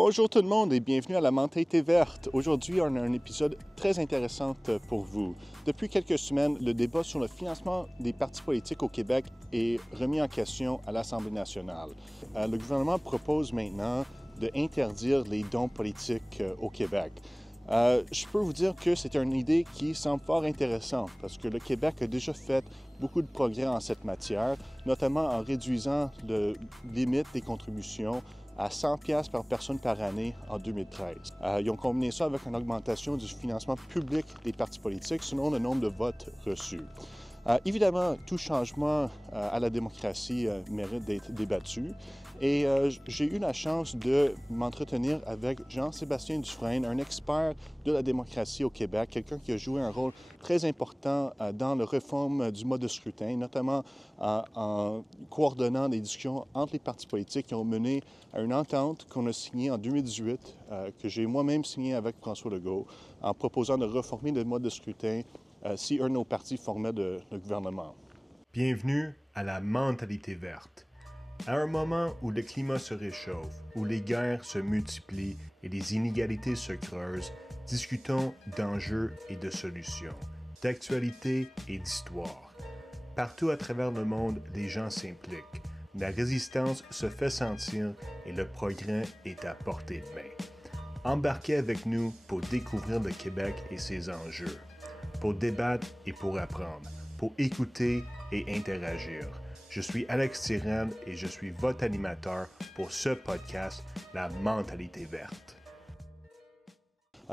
Bonjour tout le monde et bienvenue à la Mentalité verte. Aujourd'hui, on a un épisode très intéressant pour vous. Depuis quelques semaines, le débat sur le financement des partis politiques au Québec est remis en question à l'Assemblée nationale. Le gouvernement propose maintenant d'interdire les dons politiques au Québec. Je peux vous dire que c'est une idée qui semble fort intéressante parce que le Québec a déjà fait beaucoup de progrès en cette matière, notamment en réduisant la limite des contributions à 100$ par personne par année en 2013. Ils ont combiné ça avec une augmentation du financement public des partis politiques selon le nombre de votes reçus. Évidemment, tout changement à la démocratie mérite d'être débattu. Et j'ai eu la chance de m'entretenir avec Jean-Sébastien Dufresne, un expert de la démocratie au Québec, quelqu'un qui a joué un rôle très important dans la réforme du mode de scrutin, notamment en coordonnant des discussions entre les partis politiques qui ont mené à une entente qu'on a signée en 2018, que j'ai moi-même signée avec François Legault, en proposant de réformer le mode de scrutin si un de nos partis formait le gouvernement. Bienvenue à la Mentalité verte. À un moment où le climat se réchauffe, où les guerres se multiplient et les inégalités se creusent, discutons d'enjeux et de solutions, d'actualité et d'histoire. Partout à travers le monde, les gens s'impliquent. La résistance se fait sentir et le progrès est à portée de main. Embarquez avec nous pour découvrir le Québec et ses enjeux, pour débattre et pour apprendre, pour écouter et interagir. Je suis Alex Tirel et je suis votre animateur pour ce podcast, La Mentalité verte.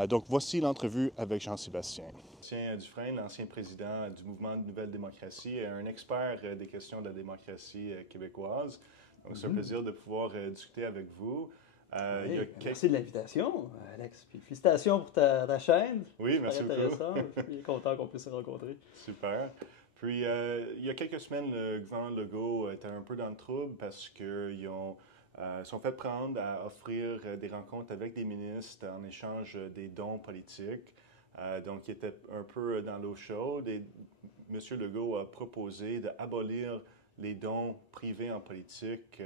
Donc, voici l'entrevue avec Jean-Sébastien. Jean-Sébastien Dufresne, ancien président du mouvement de Nouvelle Démocratie, un expert des questions de la démocratie québécoise. Donc, c'est un plaisir de pouvoir discuter avec vous. Merci de l'invitation, Alex. Puis félicitations pour ta chaîne. Oui, merci beaucoup. Intéressant. Je suis content qu'on puisse se rencontrer. Super. Puis, il y a quelques semaines, le gouvernement Legault était un peu dans le trouble parce qu'ils sont fait prendre à offrir des rencontres avec des ministres en échange des dons politiques. Donc, ils étaient un peu dans l'eau chaude et M. Legault a proposé d'abolir les dons privés en politique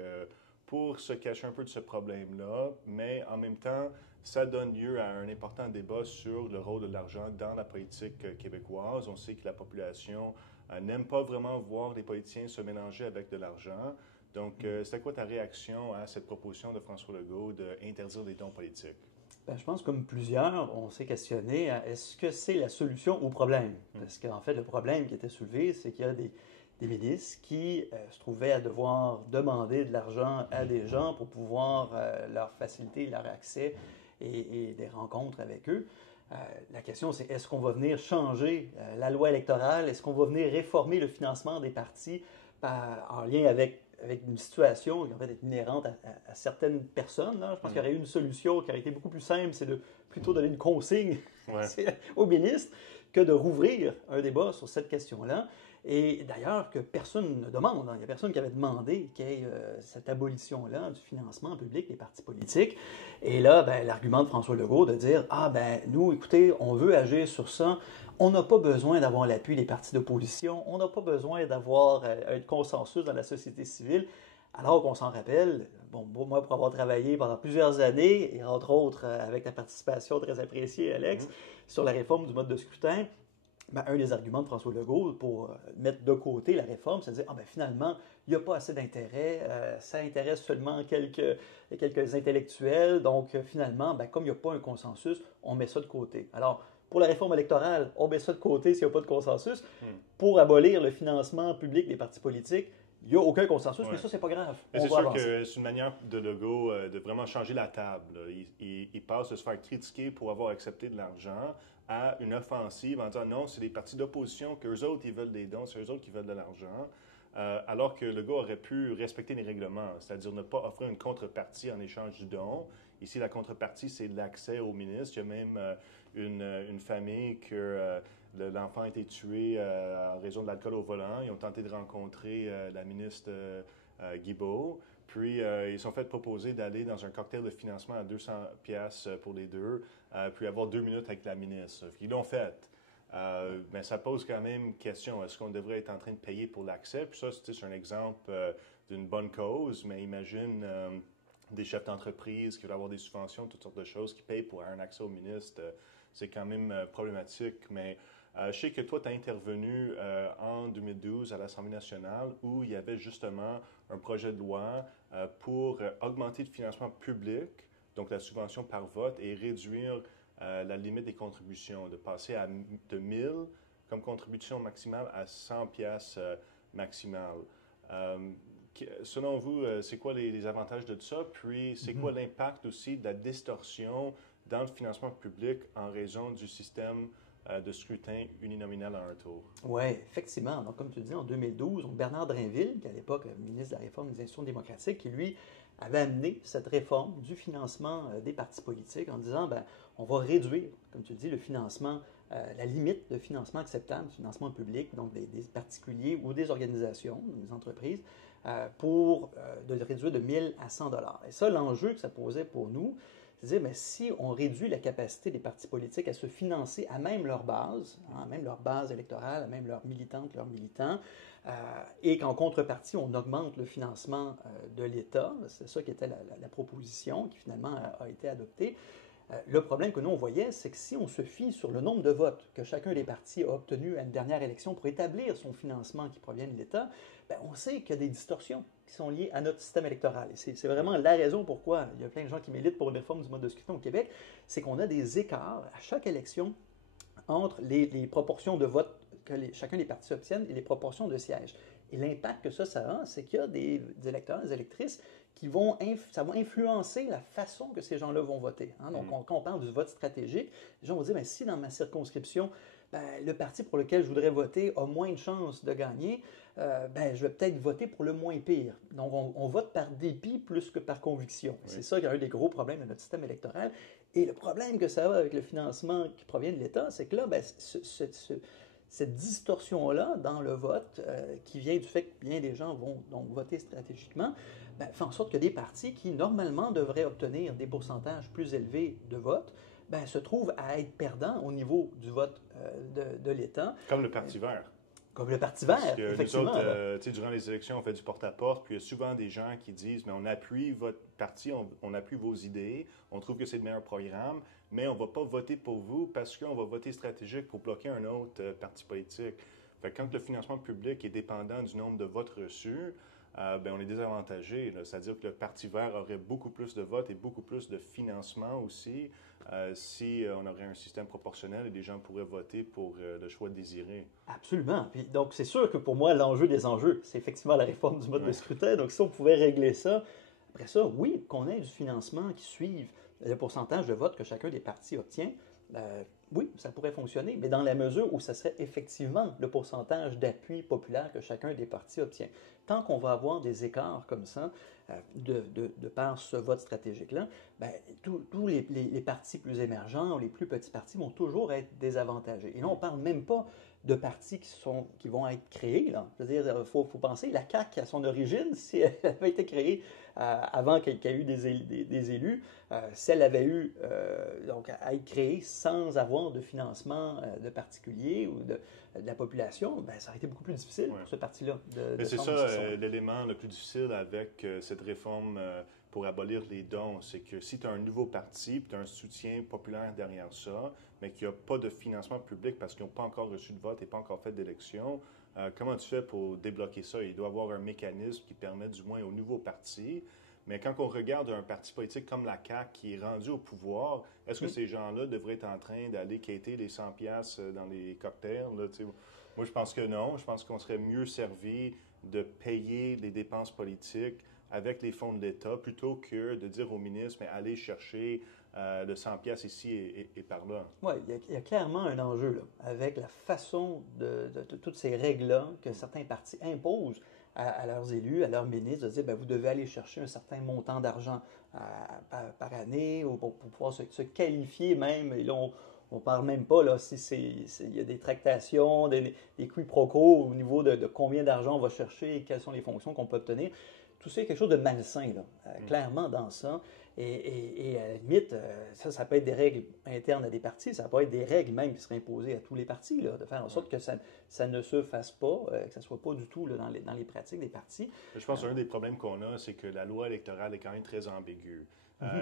pour se cacher un peu de ce problème-là, mais en même temps, ça donne lieu à un important débat sur le rôle de l'argent dans la politique québécoise. On sait que la population n'aime pas vraiment voir les politiciens se mélanger avec de l'argent. Donc, c'était quoi ta réaction à cette proposition de François Legault d'interdire les dons politiques? Ben, je pense comme plusieurs, on s'est questionné, est-ce que c'est la solution au problème? Parce qu'en fait, le problème qui était soulevé, c'est qu'il y a des ministres qui se trouvaient à devoir demander de l'argent à des gens pour pouvoir leur faciliter leur accès et des rencontres avec eux. La question, c'est est-ce qu'on va venir changer la loi électorale? Est-ce qu'on va venir réformer le financement des partis en lien avec une situation qui en fait est inhérente à certaines personnes? Là. Je pense qu'il y aurait eu une solution qui aurait été beaucoup plus simple, c'est de plutôt donner une consigne au ministre que de rouvrir un débat sur cette question-là. Et d'ailleurs, que personne ne demande. Il n'y a personne qui avait demandé qu'il y ait cette abolition-là du financement public des partis politiques. Et là, ben, l'argument de François Legault de dire « Ah, ben, nous, écoutez, on veut agir sur ça. On n'a pas besoin d'avoir l'appui des partis d'opposition. On n'a pas besoin d'avoir un consensus dans la société civile. » Alors qu'on s'en rappelle, bon, moi, pour avoir travaillé pendant plusieurs années, et entre autres avec ta participation très appréciée, Alex, sur la réforme du mode de scrutin, ben, un des arguments de François Legault pour mettre de côté la réforme, c'est de dire ah, ben, finalement, il n'y a pas assez d'intérêt, ça intéresse seulement quelques intellectuels, donc finalement, ben, comme il n'y a pas un consensus, on met ça de côté. Alors, pour la réforme électorale, on met ça de côté s'il n'y a pas de consensus. Pour abolir le financement public des partis politiques, il n'y a aucun consensus, mais ça, c'est pas grave. C'est sûr que c'est une manière de Legault de vraiment changer la table. Il passe de se faire critiquer pour avoir accepté de l'argent à une offensive en disant non, c'est les partis d'opposition qu'eux autres, ils veulent des dons, c'est eux autres qui veulent de l'argent. Alors que Legault aurait pu respecter les règlements, c'est-à-dire ne pas offrir une contrepartie en échange du don. Ici, la contrepartie, c'est l'accès au ministre. Il y a même une famille que l'enfant a été tué en raison de l'alcool au volant. Ils ont tenté de rencontrer la ministre Guilbeault. Puis, ils sont fait proposer d'aller dans un cocktail de financement à 200$ pour les deux, puis avoir 2 minutes avec la ministre. Ils l'ont fait. Mais ça pose quand même question. Est-ce qu'on devrait être en train de payer pour l'accès? Puis ça, c'est un exemple d'une bonne cause, mais imagine des chefs d'entreprise qui veulent avoir des subventions, toutes sortes de choses, qui payent pour un accès au ministre. C'est quand même problématique. Mais je sais que toi, tu as intervenu en 2012 à l'Assemblée nationale où il y avait justement un projet de loi pour augmenter le financement public, donc la subvention par vote, et réduire la limite des contributions, de passer de 1000 comme contribution maximale à 100 pièces maximales. Selon vous, c'est quoi les avantages de ça? Puis, c'est quoi l'impact aussi de la distorsion dans le financement public en raison du système de scrutin uninominal à un tour? Oui, effectivement. Donc, comme tu dis, en 2012, Bernard Drinville, qui à l'époque ministre de la Réforme des institutions démocratiques, qui lui avait amené cette réforme du financement des partis politiques en disant, ben, on va réduire, comme tu le dis, le financement, la limite de financement acceptable, du financement public, donc des particuliers ou des organisations, des entreprises, de le réduire de 1000 à 100 dollars. Et ça, l'enjeu que ça posait pour nous, c'est de dire, mais si on réduit la capacité des partis politiques à se financer à même leur base, à même leur base électorale, à même leurs militantes, leurs militants, et qu'en contrepartie, on augmente le financement de l'État, c'est ça qui était la proposition qui finalement a été adoptée. Le problème que nous, on voyait, c'est que si on se fie sur le nombre de votes que chacun des partis a obtenu à une dernière élection pour établir son financement qui provient de l'État, bien, on sait qu'il y a des distorsions qui sont liées à notre système électoral. Et c'est vraiment la raison pourquoi il y a plein de gens qui militent pour une réforme du mode de scrutin au Québec, c'est qu'on a des écarts à chaque élection entre les proportions de votes que chacun des partis obtiennent et les proportions de sièges. Et l'impact que ça a, c'est qu'il y a des électeurs, des électrices ça va influencer la façon que ces gens-là vont voter. Hein? Donc, quand on parle du vote stratégique, les gens vont dire, ben, si dans ma circonscription, ben, le parti pour lequel je voudrais voter a moins de chances de gagner, ben, je vais peut-être voter pour le moins pire. Donc, on vote par dépit plus que par conviction. Oui. C'est ça qui est un des gros problèmes de notre système électoral. Et le problème que ça a avec le financement qui provient de l'État, c'est que là, ben, cette distorsion-là dans le vote, qui vient du fait que bien des gens vont donc voter stratégiquement, ben, fait en sorte que des partis qui, normalement, devraient obtenir des pourcentages plus élevés de vote, ben, se trouvent à être perdants au niveau du vote de l'État. Comme le Parti vert. Comme le Parti vert, parce que effectivement. Nous autres, durant les élections, on fait du porte-à-porte, puis il y a souvent des gens qui disent, mais on appuie votre parti, on appuie vos idées, on trouve que c'est le meilleur programme, mais on ne va pas voter pour vous parce qu'on va voter stratégique pour bloquer un autre parti politique. Fait que quand le financement public est dépendant du nombre de votes reçus, ben on est désavantagé. C'est-à-dire que le Parti vert aurait beaucoup plus de votes et beaucoup plus de financement aussi si on aurait un système proportionnel et les gens pourraient voter pour le choix désiré. Absolument. Puis, donc, c'est sûr que pour moi, l'enjeu des enjeux, c'est effectivement la réforme du mode de scrutin. Donc, si on pouvait régler ça, après ça, oui, qu'on ait du financement qui suive le pourcentage de votes que chacun des partis obtient, oui, ça pourrait fonctionner, mais dans la mesure où ça serait effectivement le pourcentage d'appui populaire que chacun des partis obtient. Tant qu'on va avoir des écarts comme ça, de par ce vote stratégique-là, ben, tous les partis plus émergents ou les plus petits partis vont toujours être désavantagés. Et là, on ne parle même pas de partis qui vont être créés. Là. Je veux dire, il faut penser, la CAQ, à son origine, si elle avait été créée avant qu'il y ait eu des élus, si elle avait eu donc, à être créée sans avoir de financement de particuliers ou de la population, ben, ça aurait été beaucoup plus difficile pour ce parti-là. C'est ça l'élément le plus difficile avec cette réforme pour abolir les dons, c'est que si tu as un nouveau parti, puis tu as un soutien populaire derrière ça, mais qu'il n'y a pas de financement public parce qu'ils n'ont pas encore reçu de vote et pas encore fait d'élection, comment tu fais pour débloquer ça? Il doit y avoir un mécanisme qui permet du moins au nouveau parti. Mais quand on regarde un parti politique comme la CAQ qui est rendu au pouvoir, est-ce que ces gens-là devraient être en train d'aller quêter les 100 piastres dans les cocktails? Là, moi, je pense que non. Je pense qu'on serait mieux servi de payer les dépenses politiques avec les fonds de l'État plutôt que de dire au ministre, mais allez chercher le 100 piastres ici et par là. Oui, il y a clairement un enjeu là, avec la façon de toutes ces règles-là que certains partis imposent à leurs élus, à leurs ministres, de dire, bien, vous devez aller chercher un certain montant d'argent par année ou pour pouvoir se qualifier même. Et là, on ne parle même pas là, il y a des tractations, des quiproquos au niveau de combien d'argent on va chercher et quelles sont les fonctions qu'on peut obtenir. tout ça, il y a quelque chose de malsain, là, clairement dans ça. Et à la limite, ça peut être des règles internes à des partis, ça peut être des règles même qui seraient imposées à tous les partis, là, de faire en sorte que ça ne se fasse pas, que ça ne soit pas du tout là, dans les pratiques des partis. Je pense qu'un des problèmes qu'on a, c'est que la loi électorale est quand même très ambiguë.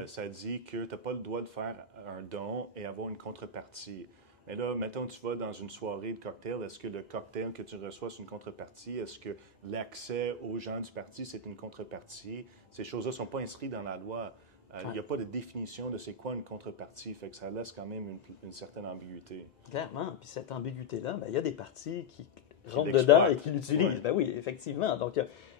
Ça dit que tu n'as pas le droit de faire un don et avoir une contrepartie. Mais là, mettons, tu vas dans une soirée de cocktail, est-ce que le cocktail que tu reçois, c'est une contrepartie? Est-ce que l'accès aux gens du parti, c'est une contrepartie? Ces choses-là ne sont pas inscrites dans la loi. Il n'y a pas de définition de c'est quoi une contrepartie, fait que ça laisse quand même une certaine ambiguïté. Clairement, puis cette ambiguïté-là, il y a des partis qui rentrent dedans et qui l'utilisent. Ouais. Ben oui, effectivement. Donc,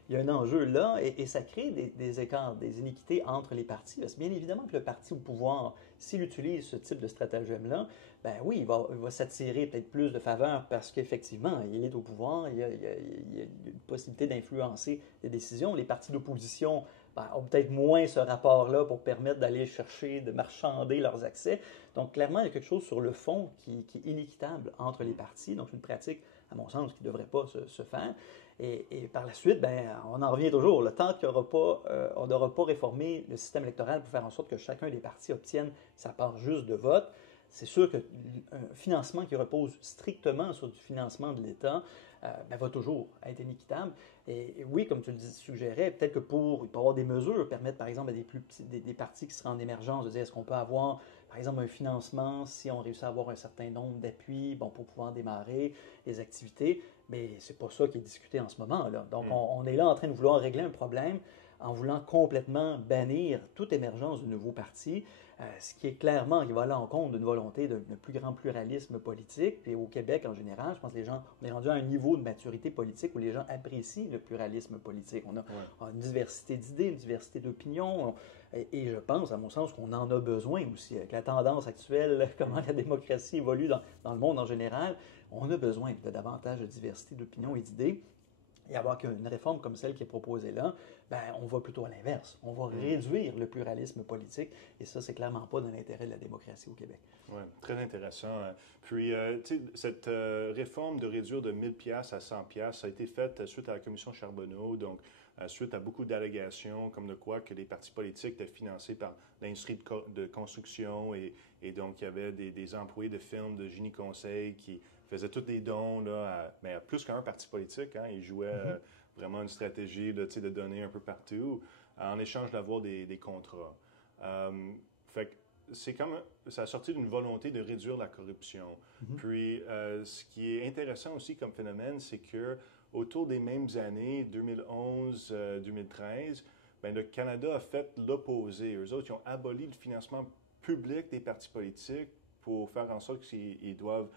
il y a un enjeu là et ça crée des écarts, des iniquités entre les partis. Parce que bien évidemment que le parti au pouvoir, s'il utilise ce type de stratagème-là, ben oui, il va s'attirer peut-être plus de faveur parce qu'effectivement, il est au pouvoir, il y a une possibilité d'influencer les décisions. Les partis d'opposition ont peut-être moins ce rapport-là pour permettre d'aller chercher, de marchander leurs accès. Donc, clairement, il y a quelque chose sur le fond qui est inéquitable entre les partis. Donc, c'est une pratique, à mon sens, qui ne devrait pas se faire. Et par la suite, on en revient toujours. Le temps on n'aura pas réformé le système électoral pour faire en sorte que chacun des partis obtienne sa part juste de vote, c'est sûr qu'un financement qui repose strictement sur du financement de l'État va toujours être inéquitable. Et oui, comme tu le suggérais, peut-être que il peut y avoir des mesures, permettre par exemple à des partis qui seraient en émergence de dire est-ce qu'on peut avoir par exemple un financement si on réussit à avoir un certain nombre d'appuis pour pouvoir démarrer les activités. Mais c'est pas ça qui est discuté en ce moment, là. Donc on est là en train de vouloir régler un problème en voulant complètement bannir toute émergence de nouveaux partis, ce qui est clairement qui va à l'encontre d'une volonté d'un plus grand pluralisme politique. Puis au Québec, en général, je pense que on est rendu à un niveau de maturité politique où les gens apprécient le pluralisme politique. On a une diversité d'idées, une diversité d'opinions, et je pense, à mon sens, qu'on en a besoin aussi. Avec la tendance actuelle, comment la démocratie évolue dans le monde en général, on a besoin de davantage de diversité d'opinions et d'idées. Et avoir qu'une réforme comme celle qui est proposée là, on va plutôt à l'inverse. On va réduire le pluralisme politique et ça, c'est clairement pas dans l'intérêt de la démocratie au Québec. Oui, très intéressant. Puis, cette réforme de réduire de 1000 pièces à 100 pièces, ça a été faite suite à la commission Charbonneau, donc suite à beaucoup d'allégations comme de quoi que les partis politiques étaient financés par l'industrie de construction et donc il y avait des employés de firmes de génie conseil qui faisaient tous des dons là, à plus qu'un parti politique. Hein, ils jouaient vraiment une stratégie là, de donner un peu partout en échange d'avoir des contrats. Fait que c'est comme ça a sorti d'une volonté de réduire la corruption. Puis, ce qui est intéressant aussi comme phénomène, c'est que autour des mêmes années, 2011-2013, le Canada a fait l'opposé. Eux autres, ils ont aboli le financement public des partis politiques pour faire en sorte qu'ils doivent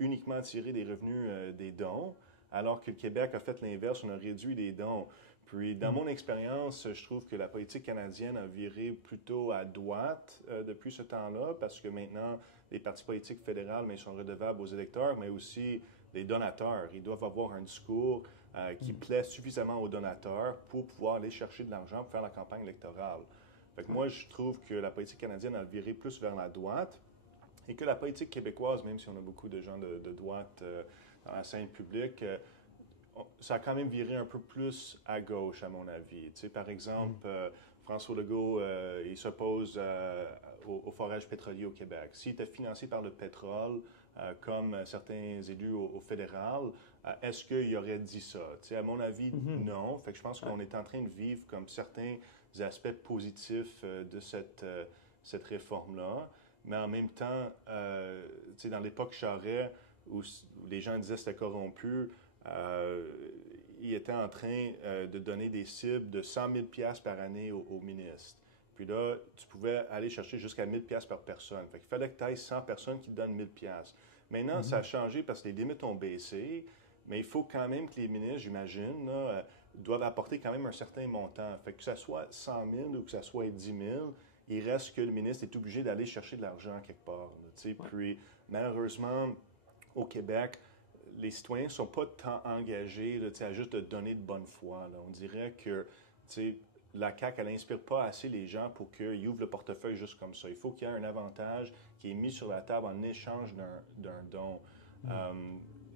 uniquement tirer des revenus des dons, alors que le Québec a fait l'inverse, on a réduit les dons. Puis, dans mon expérience, je trouve que la politique canadienne a viré plutôt à droite depuis ce temps-là, parce que maintenant, les partis politiques fédéraux sont redevables aux électeurs, mais aussi les donateurs. Ils doivent avoir un discours qui plaît suffisamment aux donateurs pour pouvoir aller chercher de l'argent pour faire la campagne électorale. Fait que moi, je trouve que la politique canadienne a viré plus vers la droite et que la politique québécoise, même si on a beaucoup de gens de droite dans la scène publique, ça a quand même viré un peu plus à gauche, à mon avis. Tu sais, par exemple, François Legault, il s'oppose au forage pétrolier au Québec. S'il était financé par le pétrole, comme certains élus au fédéral, est-ce qu'il aurait dit ça? Tu sais, à mon avis, non. Fait que je pense qu'on est en train de vivre comme certains aspects positifs de cette réforme-là. Mais en même temps, tu sais, dans l'époque Charest, où les gens disaient que c'était corrompu, il était en train de donner des cibles de 100 000 $ par année aux ministres. Puis là, tu pouvais aller chercher jusqu'à 1 000 $ par personne. Fait qu'il fallait que tu ailles 100 personnes qui te donnent 1 000 $. Maintenant, ça a changé parce que les limites ont baissé, mais il faut quand même que les ministres, j'imagine, doivent apporter quand même un certain montant. Fait que ça soit 100 000 ou que ça soit 10 000, il reste que le ministre est obligé d'aller chercher de l'argent quelque part. Puis, malheureusement, au Québec, les citoyens ne sont pas tant engagés là, à juste de donner de bonne foi. Là. On dirait que la CAQ, elle n'inspire pas assez les gens pour qu'ils ouvrent le portefeuille juste comme ça. Il faut qu'il y ait un avantage qui est mis sur la table en échange d'un don.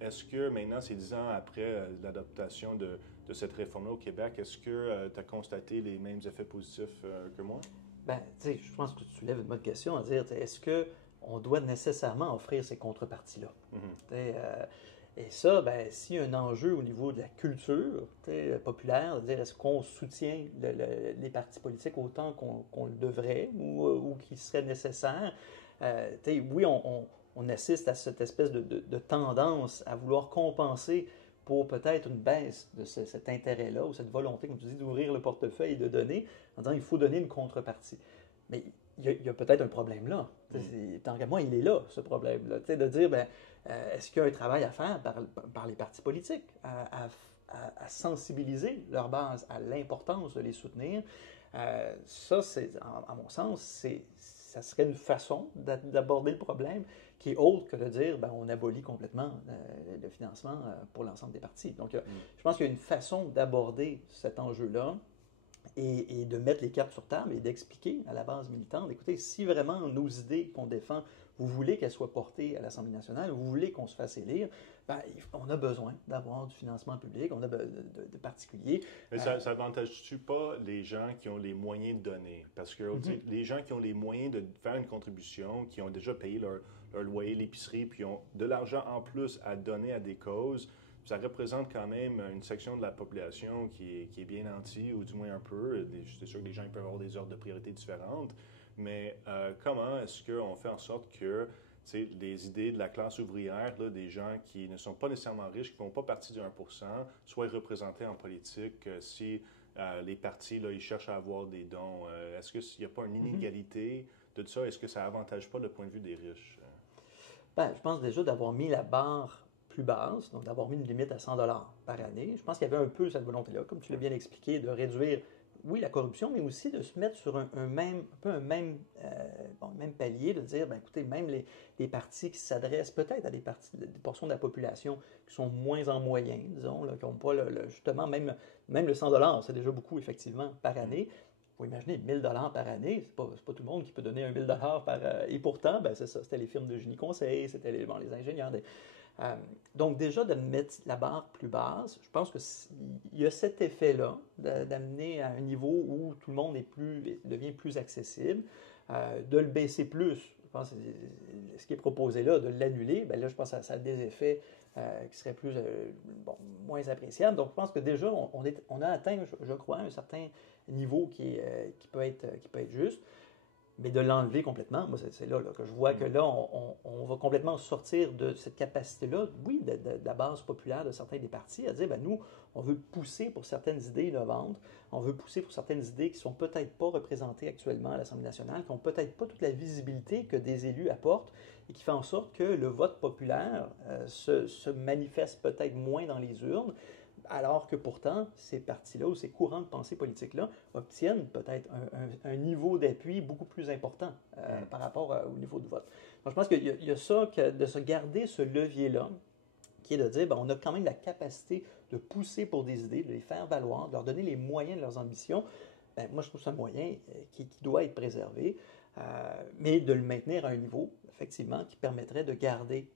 Est-ce que maintenant, c'est 10 ans après l'adoption de de cette réforme-là au Québec. Est-ce que tu as constaté les mêmes effets positifs que moi? Ben, tu sais, je pense que tu soulèves une bonne question à dire, est-ce qu'on doit nécessairement offrir ces contreparties-là? Et ça, ben, s'il y a un enjeu au niveau de la culture populaire, de dire est-ce qu'on soutient les partis politiques autant qu'on le devrait ou qu'il serait nécessaire, oui, on assiste à cette espèce de tendance à vouloir compenser pour peut-être une baisse de cet intérêt-là ou cette volonté, comme tu dis, d'ouvrir le portefeuille et de donner, en disant il faut donner une contrepartie. Mais il y a peut-être un problème là. Tant qu'à moi, il est là, ce problème-là. De dire, ben, est-ce qu'il y a un travail à faire par les partis politiques à sensibiliser leur base à l'importance de les soutenir? Ça, à mon sens, ça serait une façon d'aborder le problème qui est autre que de dire ben, on abolit complètement le financement pour l'ensemble des partis. Donc, je pense qu'il y a une façon d'aborder cet enjeu-là et de mettre les cartes sur table et d'expliquer à la base militante, écoutez, si vraiment nos idées qu'on défend, vous voulez qu'elles soient portées à l'Assemblée nationale, vous voulez qu'on se fasse élire, ben, on a besoin d'avoir du financement public, on a de particuliers. Mais ça avantage-tu pas les gens qui ont les moyens de donner? Parce que les gens qui ont les moyens de faire une contribution, qui ont déjà payé leur loyer, l'épicerie, puis ont de l'argent en plus à donner à des causes, ça représente quand même une section de la population qui est bien nantie, ou du moins un peu. C'est sûr que les gens peuvent avoir des ordres de priorité différentes, mais comment est-ce qu'on fait en sorte que les idées de la classe ouvrière, là, des gens qui ne sont pas nécessairement riches, qui ne font pas partie du 1%, soient représentés en politique si les partis là, ils cherchent à avoir des dons? Est-ce qu'il n'y a pas une inégalité de ça? Est-ce que ça n'avantage pas le point de vue des riches? Ben, je pense déjà d'avoir mis la barre plus basse, donc d'avoir mis une limite à 100 $ par année. Je pense qu'il y avait un peu cette volonté-là, comme tu l'as bien expliqué, de réduire, oui, la corruption, mais aussi de se mettre sur un même palier, de dire, ben, écoutez, même les partis qui s'adressent peut-être à des portions de la population qui sont moins en moyen, disons, là, qui n'ont pas justement, même le 100 $, c'est déjà beaucoup, effectivement, par année. Il faut imaginer 1 000 $ par année, c'est pas tout le monde qui peut donner 1 000 $ et pourtant, ben, c'est ça, c'était les firmes de génie conseil, c'était les ingénieurs. Donc déjà, de mettre la barre plus basse, je pense qu'il y a cet effet-là d'amener à un niveau où tout le monde devient plus accessible, de le baisser plus. Je pense que ce qui est proposé là, de l'annuler, bien là, je pense que ça a des effets qui seraient moins appréciables. Donc, je pense que déjà, on a atteint, je crois, un certain niveau qui peut être juste. Mais de l'enlever complètement, moi, c'est là que je vois que là, on va complètement sortir de cette capacité-là, oui, de la base populaire de certains des partis, à dire, ben nous, on veut pousser pour certaines idées innovantes, on veut pousser pour certaines idées qui ne sont peut-être pas représentées actuellement à l'Assemblée nationale, qui n'ont peut-être pas toute la visibilité que des élus apportent et qui fait en sorte que le vote populaire se manifeste peut-être moins dans les urnes, alors que pourtant, ces partis-là ou ces courants de pensée politique-là obtiennent peut-être un niveau d'appui beaucoup plus important par rapport au niveau de vote. Donc, je pense qu'il y a ça, de se garder ce levier-là, qui est de dire, ben, on a quand même la capacité de pousser pour des idées, de les faire valoir, de leur donner les moyens de leurs ambitions. Ben, moi, je trouve ça un moyen qui doit être préservé, mais de le maintenir à un niveau, effectivement, qui permettrait de garder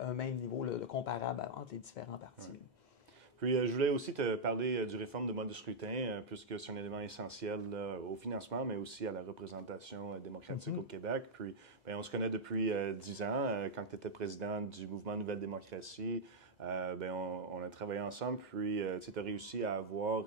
un même niveau comparable entre les différents partis. Ouais. Puis, je voulais aussi te parler du réforme de mode de scrutin, puisque c'est un élément essentiel au financement, mais aussi à la représentation démocratique au Québec. Puis, bien, on se connaît depuis 10 ans. Quand tu étais président du mouvement Nouvelle Démocratie, bien, on a travaillé ensemble. Puis, tu as réussi à avoir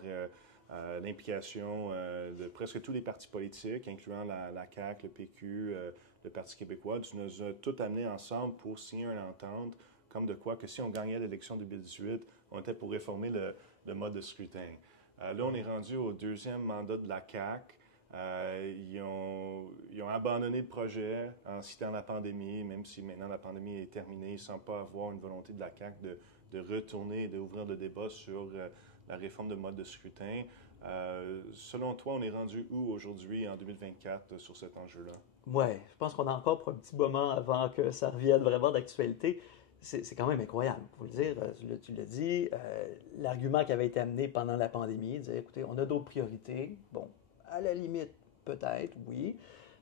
l'implication de presque tous les partis politiques, incluant la CAQ, le PQ, le Parti québécois. Tu nous as tous amenés ensemble pour signer une entente, comme de quoi que si on gagnait l'élection 2018, on était pour réformer le mode de scrutin. Là, on est rendu au deuxième mandat de la CAQ. Ils ont abandonné le projet en citant la pandémie, même si maintenant la pandémie est terminée. Ils ne semblent pas avoir une volonté de la CAQ de retourner et d'ouvrir le débat sur la réforme de mode de scrutin. Selon toi, on est rendu où aujourd'hui, en 2024, sur cet enjeu-là? Oui, je pense qu'on a encore pour un petit moment avant que ça revienne vraiment d'actualité. C'est quand même incroyable, il faut le dire, tu l'as dit, l'argument qui avait été amené pendant la pandémie, disait, écoutez, on a d'autres priorités, bon, à la limite, peut-être, oui.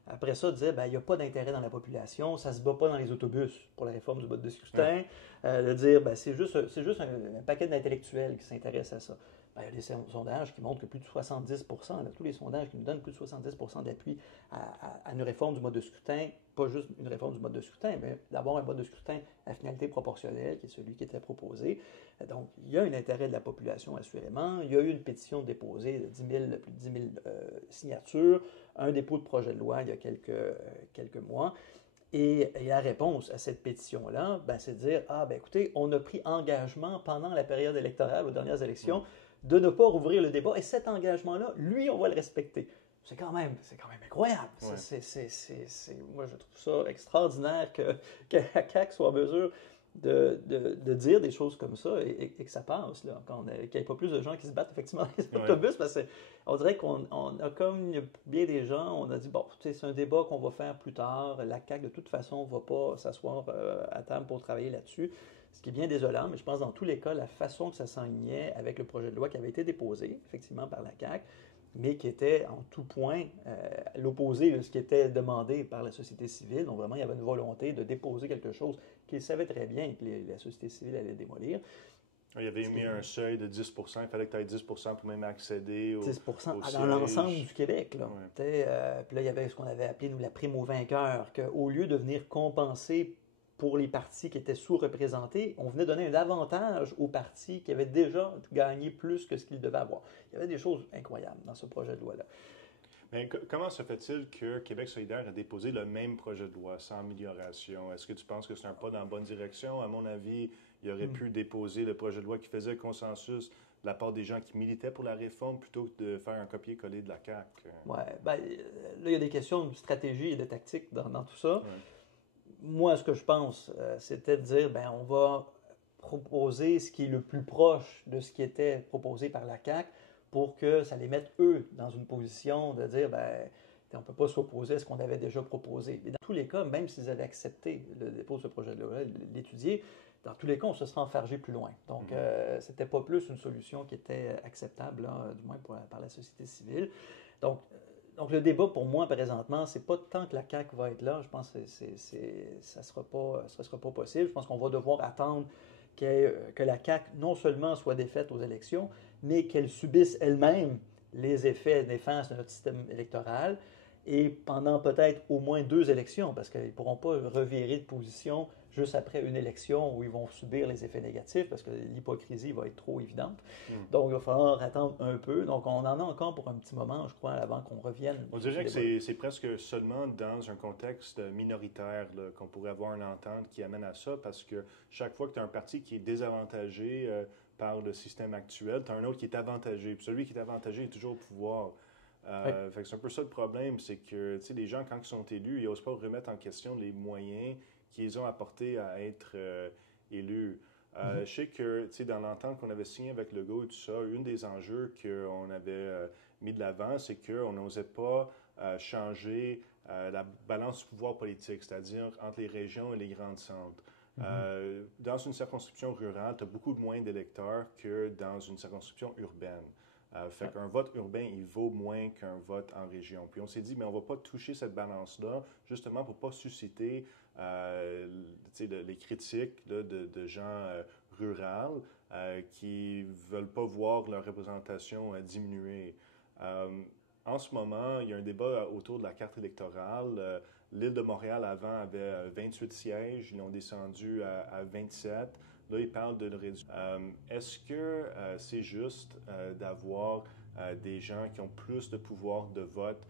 Après ça, disait, ben, il n'y a pas d'intérêt dans la population, ça ne se bat pas dans les autobus pour la réforme du mode de scrutin, de dire, ben, c'est juste un paquet d'intellectuels qui s'intéressent à ça. Il y a des sondages qui montrent que plus de 70%, tous les sondages qui nous donnent plus de 70% d'appui à une réforme du mode de scrutin, pas juste une réforme du mode de scrutin, mais d'avoir un mode de scrutin à finalité proportionnelle, qui est celui qui était proposé. Donc, il y a un intérêt de la population, assurément. Il y a eu une pétition déposée de plus de 10 000 signatures, un dépôt de projet de loi il y a quelques mois. Et la réponse à cette pétition-là, c'est de dire, écoutez, on a pris engagement pendant la période électorale, aux dernières élections, de ne pas rouvrir le débat. Et cet engagement-là, lui, on va le respecter. C'est quand même incroyable. Ouais. Moi, je trouve ça extraordinaire que la CAQ soit en mesure de dire des choses comme ça et que ça passe, là, qu'il n'y ait pas plus de gens qui se battent effectivement dans les autobus, parce qu'on dirait qu'on a comme bien des gens, on a dit, bon, c'est un débat qu'on va faire plus tard, la CAQ de toute façon ne va pas s'asseoir à table pour travailler là-dessus, ce qui est bien désolant, mais je pense dans tous les cas, la façon que ça s'enlignait avec le projet de loi qui avait été déposé, effectivement, par la CAQ, mais qui était en tout point l'opposé de ce qui était demandé par la société civile. Donc vraiment, il y avait une volonté de déposer quelque chose qu'ils savaient très bien que la société civile allait démolir. Il y avait mis un seuil de 10 il fallait que tu aies 10 pour même accéder au 10 dans l'ensemble du Québec. Là. Ouais. Puis là, il y avait ce qu'on avait appelé, nous, la prime aux vainqueurs, qu'au lieu de venir compenser pour les partis qui étaient sous-représentés, on venait donner un avantage aux partis qui avaient déjà gagné plus que ce qu'ils devaient avoir. Il y avait des choses incroyables dans ce projet de loi-là. Mais comment se fait-il que Québec solidaire a déposé le même projet de loi sans amélioration? Est-ce que tu penses que c'est un pas dans la bonne direction? À mon avis, il aurait pu déposer le projet de loi qui faisait consensus de la part des gens qui militaient pour la réforme plutôt que de faire un copier-coller de la CAQ. Oui, là, il y a des questions de stratégie et de tactique dans tout ça. Ouais. Moi, ce que je pense, c'était de dire, on va proposer ce qui est le plus proche de ce qui était proposé par la CAQ pour que ça les mette, eux, dans une position de dire, on ne peut pas s'opposer à ce qu'on avait déjà proposé. Mais dans tous les cas, même s'ils avaient accepté le dépôt de ce projet de loi, l'étudier, dans tous les cas, on se serait enfargé plus loin. Donc, c'était pas plus une solution qui était acceptable, là, du moins par la société civile. Donc, le débat, pour moi, présentement, c'est pas tant que la CAQ va être là. Je pense que ça sera pas possible. Je pense qu'on va devoir attendre que la CAQ, non seulement soit défaite aux élections, mais qu'elle subisse elle-même les effets néfastes de notre système électoral et pendant peut-être au moins 2 élections, parce qu'ils ne pourront pas revirer de position juste après une élection où ils vont subir les effets négatifs, parce que l'hypocrisie va être trop évidente. Donc, il va falloir attendre un peu. Donc, on en a encore pour un petit moment, je crois, avant qu'on revienne. On dirait que c'est presque seulement dans un contexte minoritaire là, qu'on pourrait avoir une entente qui amène à ça, parce que chaque fois que tu as un parti qui est désavantagé par le système actuel, tu as un autre qui est avantagé. Puis celui qui est avantagé est toujours au pouvoir. Fait que c'est un peu ça le problème, c'est que les gens, quand ils sont élus, ils n'osent pas remettre en question les moyens qu'ils ont apportés à être élus. Je sais que dans l'entente qu'on avait signée avec Legault et tout ça, un des enjeux qu'on avait mis de l'avant, c'est qu'on n'osait pas changer la balance du pouvoir politique, c'est-à-dire entre les régions et les grands centres. Dans une circonscription rurale, tu as beaucoup moins d'électeurs que dans une circonscription urbaine. Fait qu'un vote urbain, il vaut moins qu'un vote en région. Puis on s'est dit, mais on ne va pas toucher cette balance-là, justement pour ne pas susciter les critiques là, de gens ruraux qui ne veulent pas voir leur représentation diminuer. En ce moment, il y a un débat autour de la carte électorale. L'île de Montréal, avant, avait 28 sièges. Ils l'ont descendu à 27. Là, ils parlent d'une réduction. Est-ce que c'est juste d'avoir des gens qui ont plus de pouvoir de vote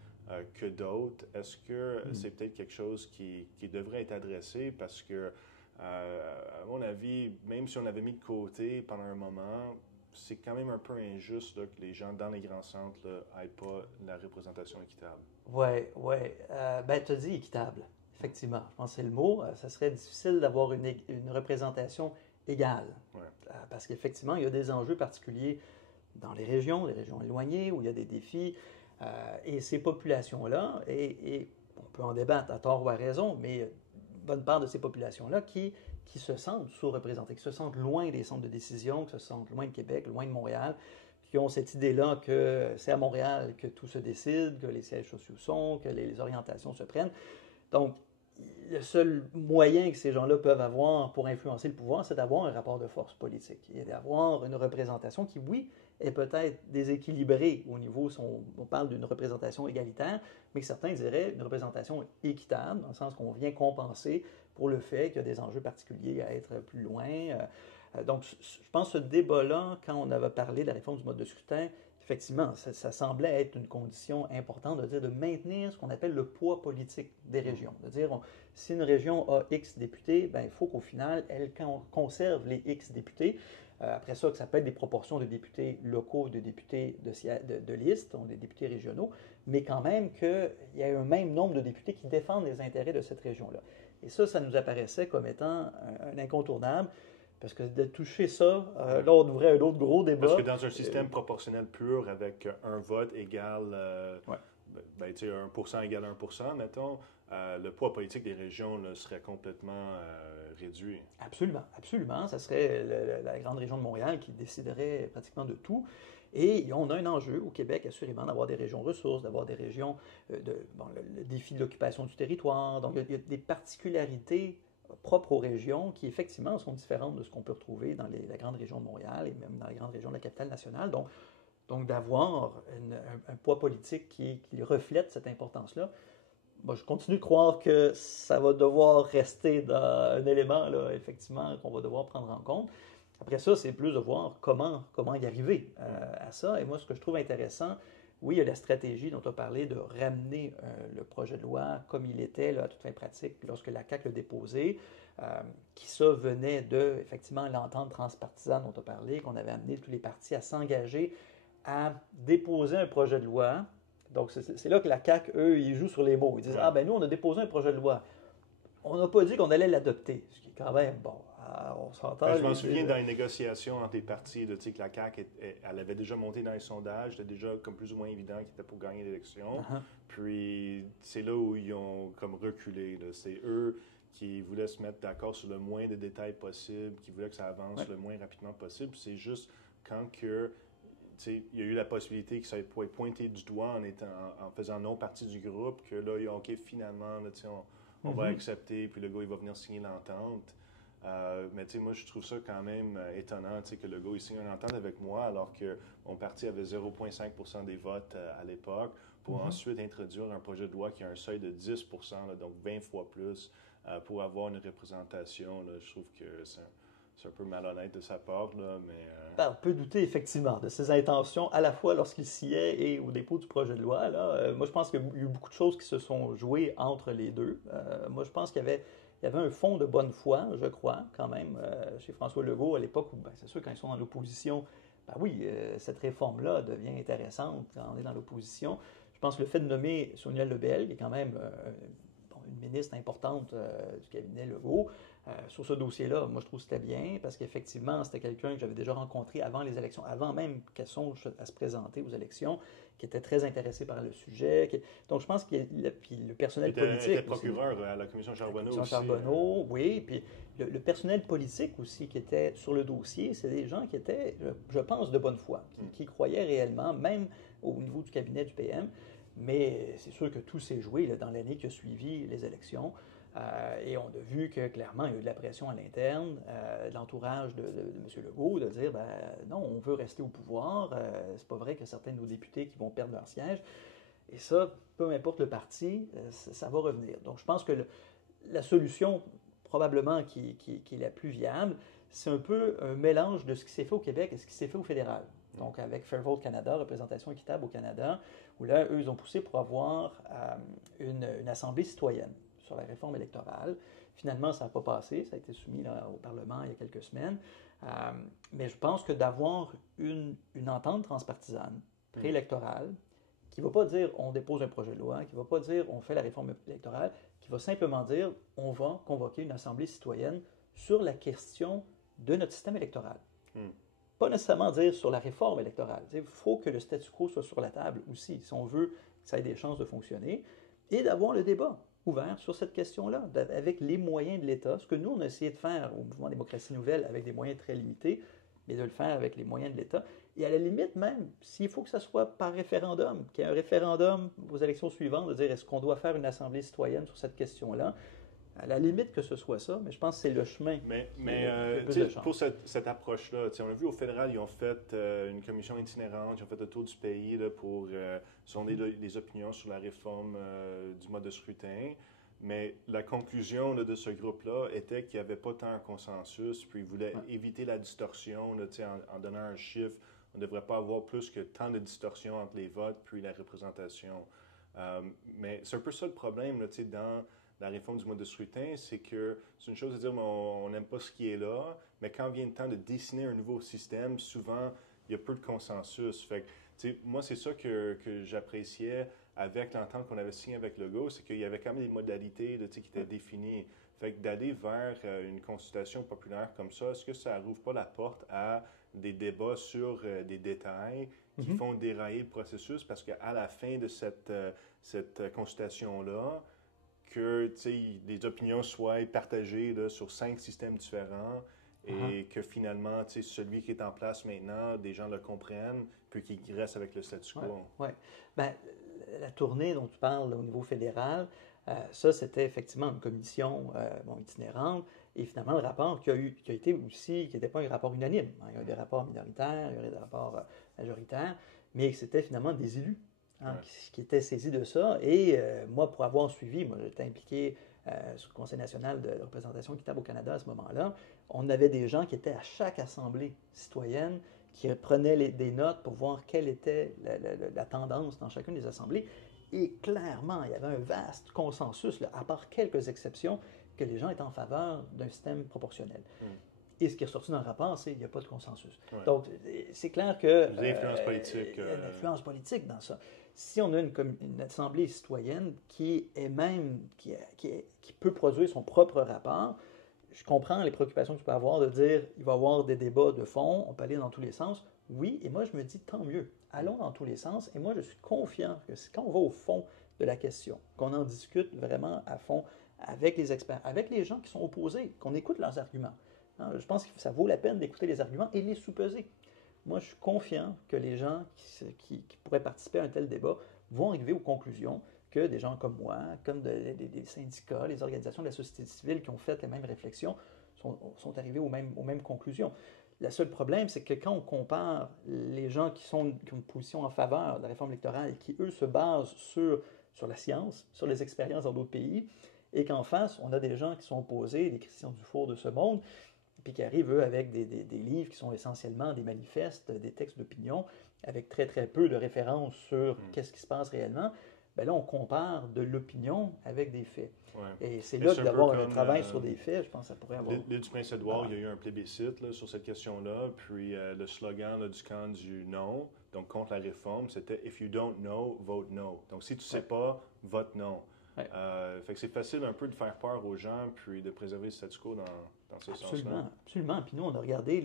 que d'autres? Est-ce que c'est peut-être quelque chose qui devrait être adressé? Parce que, à mon avis, même si on avait mis de côté pendant un moment, c'est quand même un peu injuste là, que les gens dans les grands centres n'aient pas la représentation équitable. Oui. Tu as dit équitable, effectivement. Je pense que c'est le mot. Ça serait difficile d'avoir une représentation égale. Ouais. Parce qu'effectivement, il y a des enjeux particuliers dans les régions éloignées, où il y a des défis. Et ces populations-là, et on peut en débattre à tort ou à raison, mais une bonne part de ces populations-là qui se sentent sous-représentées, qui se sentent loin des centres de décision, qui se sentent loin de Québec, loin de Montréal, qui ont cette idée-là que c'est à Montréal que tout se décide, que les sièges sociaux sont, que les orientations se prennent. Donc, le seul moyen que ces gens-là peuvent avoir pour influencer le pouvoir, c'est d'avoir un rapport de force politique et d'avoir une représentation qui, oui, est peut-être déséquilibrée au niveau, si on parle d'une représentation égalitaire, mais que certains diraient une représentation équitable, dans le sens qu'on vient compenser pour le fait qu'il y a des enjeux particuliers à être plus loin. Donc, je pense que ce débat-là, quand on avait parlé de la réforme du mode de scrutin, effectivement, ça semblait être une condition importante de maintenir ce qu'on appelle le poids politique des régions. De dire, si une région a X députés, ben, il faut qu'au final, elle conserve les X députés. Après ça, que ça peut être des proportions de députés locaux, de députés de liste, donc des députés régionaux, mais quand même qu'il y ait un même nombre de députés qui défendent les intérêts de cette région-là. Et ça nous apparaissait comme étant un incontournable. Parce que de toucher ça, là, on ouvrait un autre gros débat. Parce que dans un système proportionnel pur, avec un vote égal, ben, tu sais, 1% égale 1%, mettons, le poids politique des régions là, serait complètement réduit. Absolument, absolument. Ça serait la grande région de Montréal qui déciderait pratiquement de tout. Et on a un enjeu au Québec, assurément, d'avoir des régions ressources, d'avoir des régions, le défi de l'occupation du territoire. Donc, il y a des particularités propres aux régions qui, effectivement, sont différentes de ce qu'on peut retrouver dans la grande région de Montréal et même dans la grande région de la capitale nationale. Donc d'avoir un poids politique qui reflète cette importance-là, moi, je continue de croire que ça va devoir rester dans un élément, là, effectivement, qu'on va devoir prendre en compte. Après ça, c'est plus de voir comment y arriver à ça. Et moi, ce que je trouve intéressant, oui, il y a la stratégie dont on a parlé de ramener le projet de loi comme il était là, à toute fin pratique lorsque la CAQ l'a déposé, qui ça venait de, effectivement, l'entente transpartisane dont on a parlé, qu'on avait amené tous les partis à s'engager à déposer un projet de loi. Donc, c'est là que la CAQ, eux, ils jouent sur les mots. Ils disent, ah ben nous, on a déposé un projet de loi. On n'a pas dit qu'on allait l'adopter, ce qui est quand même, bon, on s'entend. Ben, je m'en souviens dans les négociations entre les partis, que la CAQ, elle avait déjà monté dans les sondages, c'était déjà comme plus ou moins évident qu'il était pour gagner l'élection. Puis c'est là où ils ont comme reculé. Là. C'est eux qui voulaient se mettre d'accord sur le moins de détails possible, qui voulaient que ça avance le moins rapidement possible. C'est juste quand que il y a eu la possibilité que ça ait pointé du doigt en faisant non partie du groupe, que là, ils ont OK, finalement, là, on va accepter, puis le gars, il va venir signer l'entente. Mais moi, je trouve ça quand même étonnant que le gars, il signe une entente avec moi, alors que mon parti avait 0,5% des votes à l'époque, pour ensuite introduire un projet de loi qui a un seuil de 10%, là, donc 20 fois plus, pour avoir une représentation. Là, je trouve que c'est un peu malhonnête de sa part, là, mais... On peut douter effectivement de ses intentions, à la fois lorsqu'il sied et au dépôt du projet de loi. Là. Moi, je pense qu'il y a eu beaucoup de choses qui se sont jouées entre les deux. Moi, je pense qu'il y avait un fond de bonne foi, je crois, quand même, chez François Legault, à l'époque où, c'est sûr, quand ils sont dans l'opposition, oui, cette réforme-là devient intéressante quand on est dans l'opposition. Je pense que le fait de nommer Sonia Lebel, qui est quand même une ministre importante du cabinet Legault, sur ce dossier-là, moi, je trouve que c'était bien, parce qu'effectivement, c'était quelqu'un que j'avais déjà rencontré avant les élections, avant même qu'elle songe à se présenter aux élections, qui était très intéressé par le sujet. Donc, je pense que le personnel politique... Il était procureur à la commission Charbonneau aussi. Charbonneau, oui. Puis le personnel politique aussi qui était sur le dossier, c'est des gens qui étaient, je pense, de bonne foi, qui croyaient réellement, même au niveau du cabinet du PM. Mais c'est sûr que tout s'est joué là, dans l'année qui a suivi les élections. Et on a vu que clairement, il y a eu de la pression à l'interne, de l'entourage de M. Legault, de dire non, on veut rester au pouvoir. C'est pas vrai qu'il y a certains de nos députés qui vont perdre leur siège. Et ça, peu importe le parti, ça va revenir. Donc, je pense que la solution, probablement qui est la plus viable, c'est un peu un mélange de ce qui s'est fait au Québec et ce qui s'est fait au fédéral. Donc, avec Fair Vote Canada, représentation équitable au Canada, où là, eux, ils ont poussé pour avoir une assemblée citoyenne sur la réforme électorale. Finalement, ça n'a pas passé. Ça a été soumis là, au Parlement il y a quelques semaines. Mais je pense que d'avoir une entente transpartisane, préélectorale, qui ne va pas dire on dépose un projet de loi, qui ne va pas dire on fait la réforme électorale, qui va simplement dire on va convoquer une assemblée citoyenne sur la question de notre système électoral. Pas nécessairement dire sur la réforme électorale. Il faut que le statu quo soit sur la table aussi, si on veut que ça ait des chances de fonctionner, et d'avoir le débat ouvert sur cette question-là, avec les moyens de l'État, ce que nous, on a essayé de faire au Mouvement Démocratie Nouvelle avec des moyens très limités, mais de le faire avec les moyens de l'État. Et à la limite même, s'il faut que ça soit par référendum, qu'il y ait un référendum aux élections suivantes, de dire est-ce qu'on doit faire une assemblée citoyenne sur cette question-là, À la limite que ce soit ça, mais je pense que c'est le chemin. Pour cette approche-là, on a vu au fédéral, ils ont fait une commission itinérante, ils ont fait le tour du pays là, pour sonder les opinions sur la réforme du mode de scrutin. Mais la conclusion là, de ce groupe-là était qu'il n'y avait pas tant un consensus, puis ils voulaient éviter la distorsion là, en donnant un chiffre. On ne devrait pas avoir plus que tant de distorsion entre les votes puis la représentation. Mais c'est un peu ça le problème là, dans la réforme du mode de scrutin, c'est que c'est une chose de dire on n'aime pas ce qui est là, mais quand vient le temps de dessiner un nouveau système, souvent, il y a peu de consensus. Fait que, moi, c'est ça que j'appréciais avec l'entente qu'on avait signée avec Legault, c'est qu'il y avait quand même des modalités là, qui étaient définies. Fait que d'aller vers une consultation populaire comme ça, est-ce que ça n'ouvre pas la porte à des débats sur des détails qui font dérailler le processus? Parce qu'à la fin de cette consultation-là, que les opinions soient partagées là, sur 5 systèmes différents et que finalement, celui qui est en place maintenant, des gens le comprennent, puis qu'il reste avec le statu quo. Oui. Bien, la tournée dont tu parles là, au niveau fédéral, ça, c'était effectivement une commission itinérante. Et finalement, le rapport qui a été aussi, qui n'était pas un rapport unanime. Il y a eu des rapports minoritaires, il y a eu des rapports majoritaires, mais c'était finalement des élus qui étaient saisis de ça. Et moi, pour avoir suivi, moi j'étais impliqué sur le Conseil national de représentation équitable au Canada à ce moment-là, on avait des gens qui étaient à chaque assemblée citoyenne qui prenaient des notes pour voir quelle était la tendance dans chacune des assemblées. Et clairement, il y avait un vaste consensus, là, à part quelques exceptions, que les gens étaient en faveur d'un système proportionnel. Et ce qui est ressorti dans le rapport, c'est qu'il n'y a pas de consensus. Ouais. Donc, c'est clair que... L'influence politique. Il y a une influence politique dans ça. Si on a une assemblée citoyenne qui peut produire son propre rapport, je comprends les préoccupations que tu peux avoir de dire il va y avoir des débats de fond, on peut aller dans tous les sens. Oui, et moi je me dis tant mieux. Allons dans tous les sens. Et moi je suis confiant que quand on va au fond de la question, qu'on en discute vraiment à fond avec les experts, avec les gens qui sont opposés, qu'on écoute leurs arguments. Je pense que ça vaut la peine d'écouter les arguments et les sous-peser. Moi, je suis confiant que les gens qui pourraient participer à un tel débat vont arriver aux conclusions que des gens comme moi, comme des syndicats, les organisations de la société civile qui ont fait les mêmes réflexions, sont arrivés aux mêmes conclusions. Le seul problème, c'est que quand on compare les gens qui ont une position en faveur de la réforme électorale et qui, eux, se basent sur la science, sur les expériences dans d'autres pays, et qu'en face, on a des gens qui sont opposés, des Christian Dufour de ce monde, puis qui arrivent, eux, avec des livres qui sont essentiellement des manifestes, des textes d'opinion, avec très, très peu de références sur qu'est-ce qui se passe réellement. Bien là, on compare de l'opinion avec des faits. Ouais. Et c'est là d'avoir un travail sur des faits, je pense que ça pourrait avoir... L'île du Prince-Édouard, il y a eu un plébiscite là, sur cette question-là, puis le slogan là, du camp du non, donc contre la réforme, c'était « If you don't know, vote no ». Donc si tu ne sais pas, vote non. Ouais. Fait que c'est facile un peu de faire peur aux gens, puis de préserver le statu quo dans ce sens-là. Absolument. Puis nous, on a regardé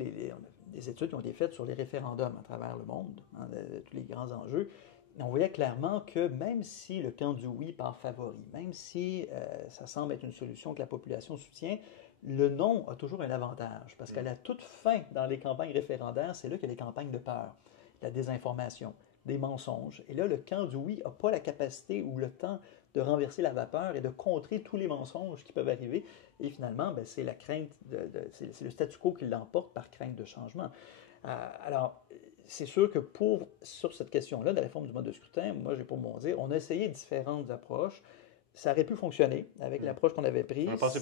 des études qui ont été faites sur les référendums à travers le monde, de tous les grands enjeux. Et on voyait clairement que même si le camp du oui part favori, même si ça semble être une solution que la population soutient, le non a toujours un avantage. Parce qu'à la toute fin, dans les campagnes référendaires, c'est là qu'il y a les campagnes de peur, la désinformation, des mensonges. Et là, le camp du oui n'a pas la capacité ou le temps de renverser la vapeur et de contrer tous les mensonges qui peuvent arriver. Et finalement, ben, c'est la crainte, c'est le statu quo qui l'emporte par crainte de changement. Alors, c'est sûr que sur cette question-là, de la réforme du mode de scrutin, moi, j'ai pour mon dire, on a essayé différentes approches. Ça aurait pu fonctionner avec l'approche qu'on avait prise. On a passé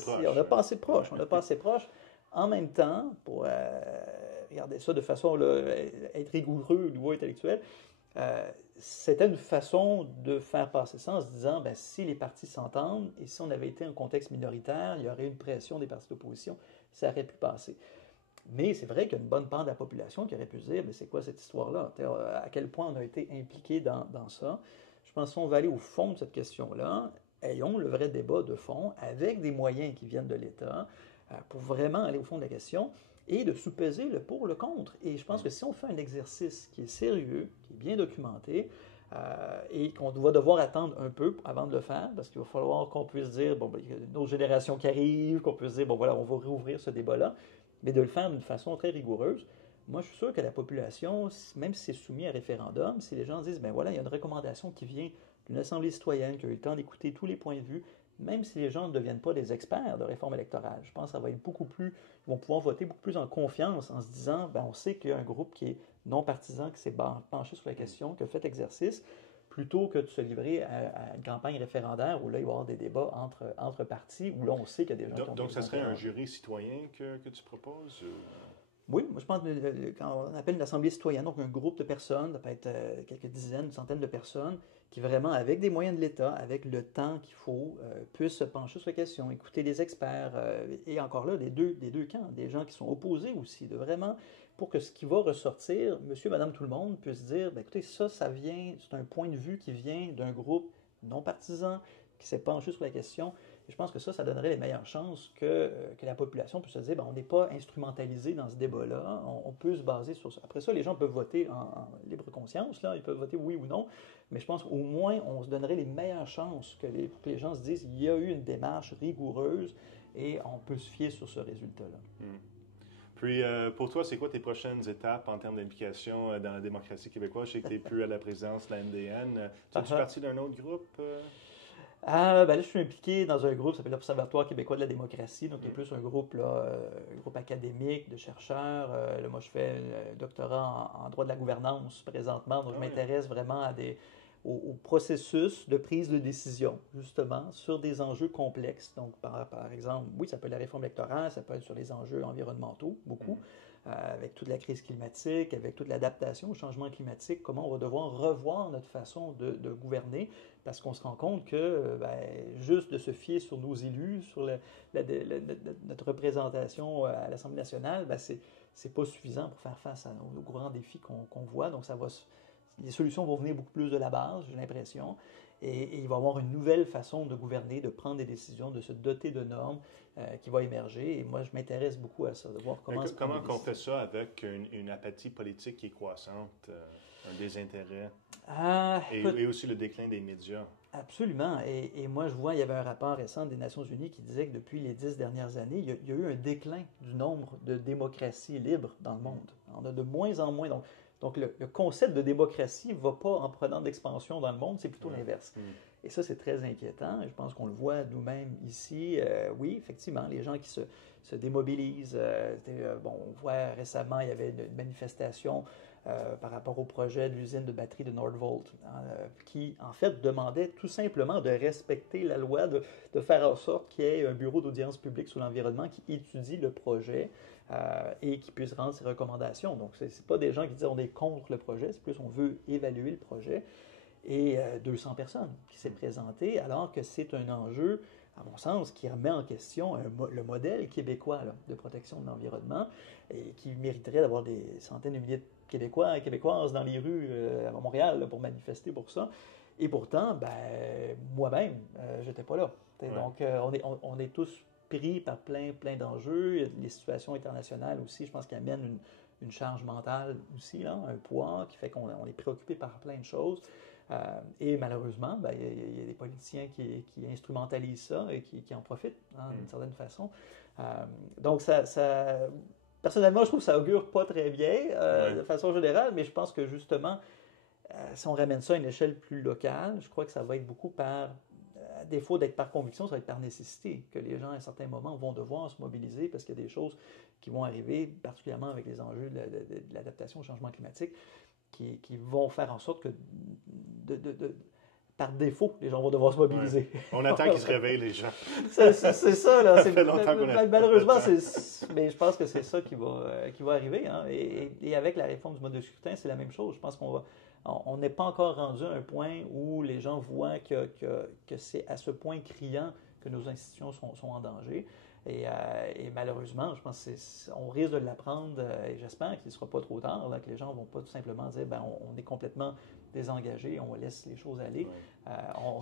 proche. On a passé proche. En même temps, pour regarder ça de façon, là, être rigoureux au niveau intellectuel, c'était une façon de faire passer ça en se disant, ben, si les partis s'entendent et si on avait été en contexte minoritaire, il y aurait eu une pression des partis d'opposition, ça aurait pu passer. Mais c'est vrai qu'il y a une bonne part de la population qui aurait pu se dire, mais c'est quoi cette histoire-là? À quel point on a été impliqué dans ça? Je pense qu'on va aller au fond de cette question-là. Ayons le vrai débat de fond avec des moyens qui viennent de l'État pour vraiment aller au fond de la question et de sous-peser le pour, le contre. Et je pense que si on fait un exercice qui est sérieux, qui est bien documenté, et qu'on va devoir attendre un peu avant de le faire, parce qu'il va falloir qu'on puisse dire, bon, ben, il y a une autre génération qui arrive, qu'on puisse dire, bon, voilà, on va réouvrir ce débat-là, mais de le faire d'une façon très rigoureuse. Moi, je suis sûr que la population, même si c'est soumis à référendum, si les gens disent, ben voilà, il y a une recommandation qui vient d'une assemblée citoyenne qui a eu le temps d'écouter tous les points de vue, même si les gens ne deviennent pas des experts de réforme électorale. Je pense que ça va être beaucoup plus, ils vont pouvoir voter beaucoup plus en confiance en se disant, ben, on sait qu'il y a un groupe qui est non partisan, qui s'est penché sur la question, qui a fait exercice, plutôt que de se livrer à une campagne référendaire où là, il va y avoir des débats entre partis, où là, on sait qu'il y a des gens qui ont... Donc, ça serait un jury citoyen que tu proposes? Oui, moi je pense que quand on appelle une assemblée citoyenne, donc un groupe de personnes, ça peut être quelques dizaines, une centaine de personnes, qui vraiment, avec des moyens de l'État, avec le temps qu'il faut, puissent se pencher sur la question, écouter les experts, et encore là, des deux camps, des gens qui sont opposés aussi, de vraiment, pour que ce qui va ressortir, monsieur, madame, tout le monde puisse dire, ben, écoutez, ça vient, c'est un point de vue qui vient d'un groupe non partisan, qui s'est penché sur la question. Et je pense que ça donnerait les meilleures chances que la population puisse se dire, ben, on n'est pas instrumentalisé dans ce débat-là, on peut se baser sur ça. Après ça, les gens peuvent voter en libre conscience, là, ils peuvent voter oui ou non, mais je pense qu'au moins, on se donnerait les meilleures chances pour que les gens se disent, il y a eu une démarche rigoureuse et on peut se fier sur ce résultat-là. Puis, pour toi, c'est quoi tes prochaines étapes en termes d'implication dans la démocratie québécoise? Je sais que tu n'es plus à la présidence de la MDN. Tu es parti d'un autre groupe? Ben là, je suis impliqué dans un groupe qui s'appelle l'Observatoire québécois de la démocratie, donc qui est plus un groupe, un groupe académique de chercheurs. Là, moi, je fais un doctorat en droit de la gouvernance présentement, donc je m'intéresse vraiment au processus de prise de décision, justement, sur des enjeux complexes. Donc, par exemple, oui, ça peut être la réforme électorale, ça peut être sur les enjeux environnementaux, beaucoup, avec toute la crise climatique, avec toute l'adaptation au changement climatique, comment on va devoir revoir notre façon de gouverner, parce qu'on se rend compte que juste de se fier sur nos élus, sur notre représentation à l'Assemblée nationale, c'est pas suffisant pour faire face à nos grands défis qu'on voit. Donc, les solutions vont venir beaucoup plus de la base, j'ai l'impression, et il va y avoir une nouvelle façon de gouverner, de prendre des décisions, de se doter de normes qui va émerger. Et moi, je m'intéresse beaucoup à ça, de voir comment on fait ça avec une apathie politique qui est croissante, un désintérêt, et aussi le déclin des médias. Absolument. Et moi, je vois, il y avait un rapport récent des Nations unies qui disait que depuis les 10 dernières années, il y a eu un déclin du nombre de démocraties libres dans le monde. On a de moins en moins. Donc le concept de démocratie ne va pas en prenant d'expansion dans le monde, c'est plutôt l'inverse. Et ça, c'est très inquiétant. Je pense qu'on le voit nous-mêmes ici. Oui, effectivement, les gens qui se démobilisent. On voit récemment, il y avait une manifestation par rapport au projet de l'usine de batterie de Nordvolt, qui, en fait, demandait tout simplement de respecter la loi, de faire en sorte qu'il y ait un bureau d'audience publique sur l'environnement qui étudie le projet et qui puisse rendre ses recommandations. Donc, ce n'est pas des gens qui disent on est contre le projet, c'est plus on veut évaluer le projet. Et 200 personnes qui s'est présentées, alors que c'est un enjeu, à mon sens, qui remet en question le modèle québécois là, de protection de l'environnement et qui mériterait d'avoir des centaines de milliers de Québécois et Québécoises dans les rues à Montréal là, pour manifester pour ça. Et pourtant, moi-même, j'étais pas là. Ouais. Donc, on est tous pris par plein d'enjeux. Il y a les situations internationales aussi, je pense, qui amènent une charge mentale aussi, là, un poids qui fait qu'on est préoccupé par plein de choses. Et malheureusement, il y a des politiciens qui instrumentalisent ça et qui en profitent d'une certaine façon. Donc, personnellement, je trouve que ça augure pas très bien de façon générale, mais je pense que justement, si on ramène ça à une échelle plus locale, je crois que ça va être beaucoup par, à défaut d'être par conviction, ça va être par nécessité, que les gens à un certain moment vont devoir se mobiliser parce qu'il y a des choses qui vont arriver, particulièrement avec les enjeux de l'adaptation au changement climatique, qui vont faire en sorte que, par défaut, les gens vont devoir se mobiliser. Ouais. On attend qu'ils se réveillent, les gens. C'est ça, là. Ça fait longtemps qu'on attend. Malheureusement, mais je pense que c'est ça qui va arriver. Hein. Et avec la réforme du mode de scrutin, c'est la même chose. Je pense qu'on n'est pas encore rendu à un point où les gens voient que c'est à ce point criant que nos institutions sont en danger. Et malheureusement, je pense qu'on risque de l'apprendre, et j'espère qu'il ne sera pas trop tard, là, que les gens ne vont pas tout simplement dire on est complètement désengagé, on laisse les choses aller. Ouais.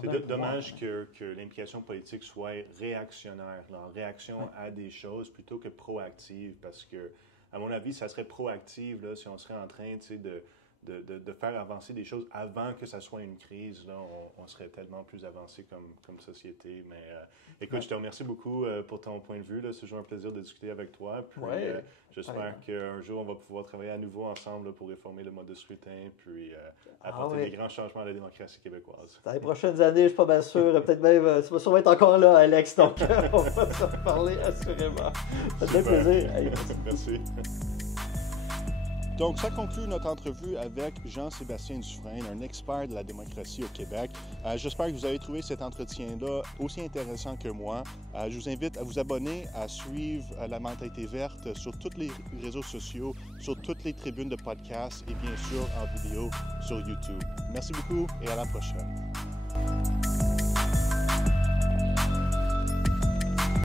C'est dommage que l'implication politique soit réactionnaire, là, en réaction à des choses plutôt que proactive, parce que, à mon avis, ça serait proactive là, si on serait en train de de faire avancer des choses avant que ça soit une crise, là, on serait tellement plus avancé comme société. Mais écoute, je te remercie beaucoup pour ton point de vue. C'est toujours un plaisir de discuter avec toi. Puis j'espère qu'un jour, on va pouvoir travailler à nouveau ensemble là, pour réformer le mode de scrutin, puis apporter des grands changements à la démocratie québécoise. Dans les prochaines années, je suis pas bien sûr. Peut-être même, tu vas sûrement être encore là, Alex. Donc, on va se reparler assurément. Ça fait plaisir. Hey, merci. Donc, ça conclut notre entrevue avec Jean-Sébastien Dufresne, un expert de la démocratie au Québec. J'espère que vous avez trouvé cet entretien-là aussi intéressant que moi. Je vous invite à vous abonner, à suivre La Mentalité Verte sur tous les réseaux sociaux, sur toutes les tribunes de podcasts et bien sûr en vidéo sur YouTube. Merci beaucoup et à la prochaine.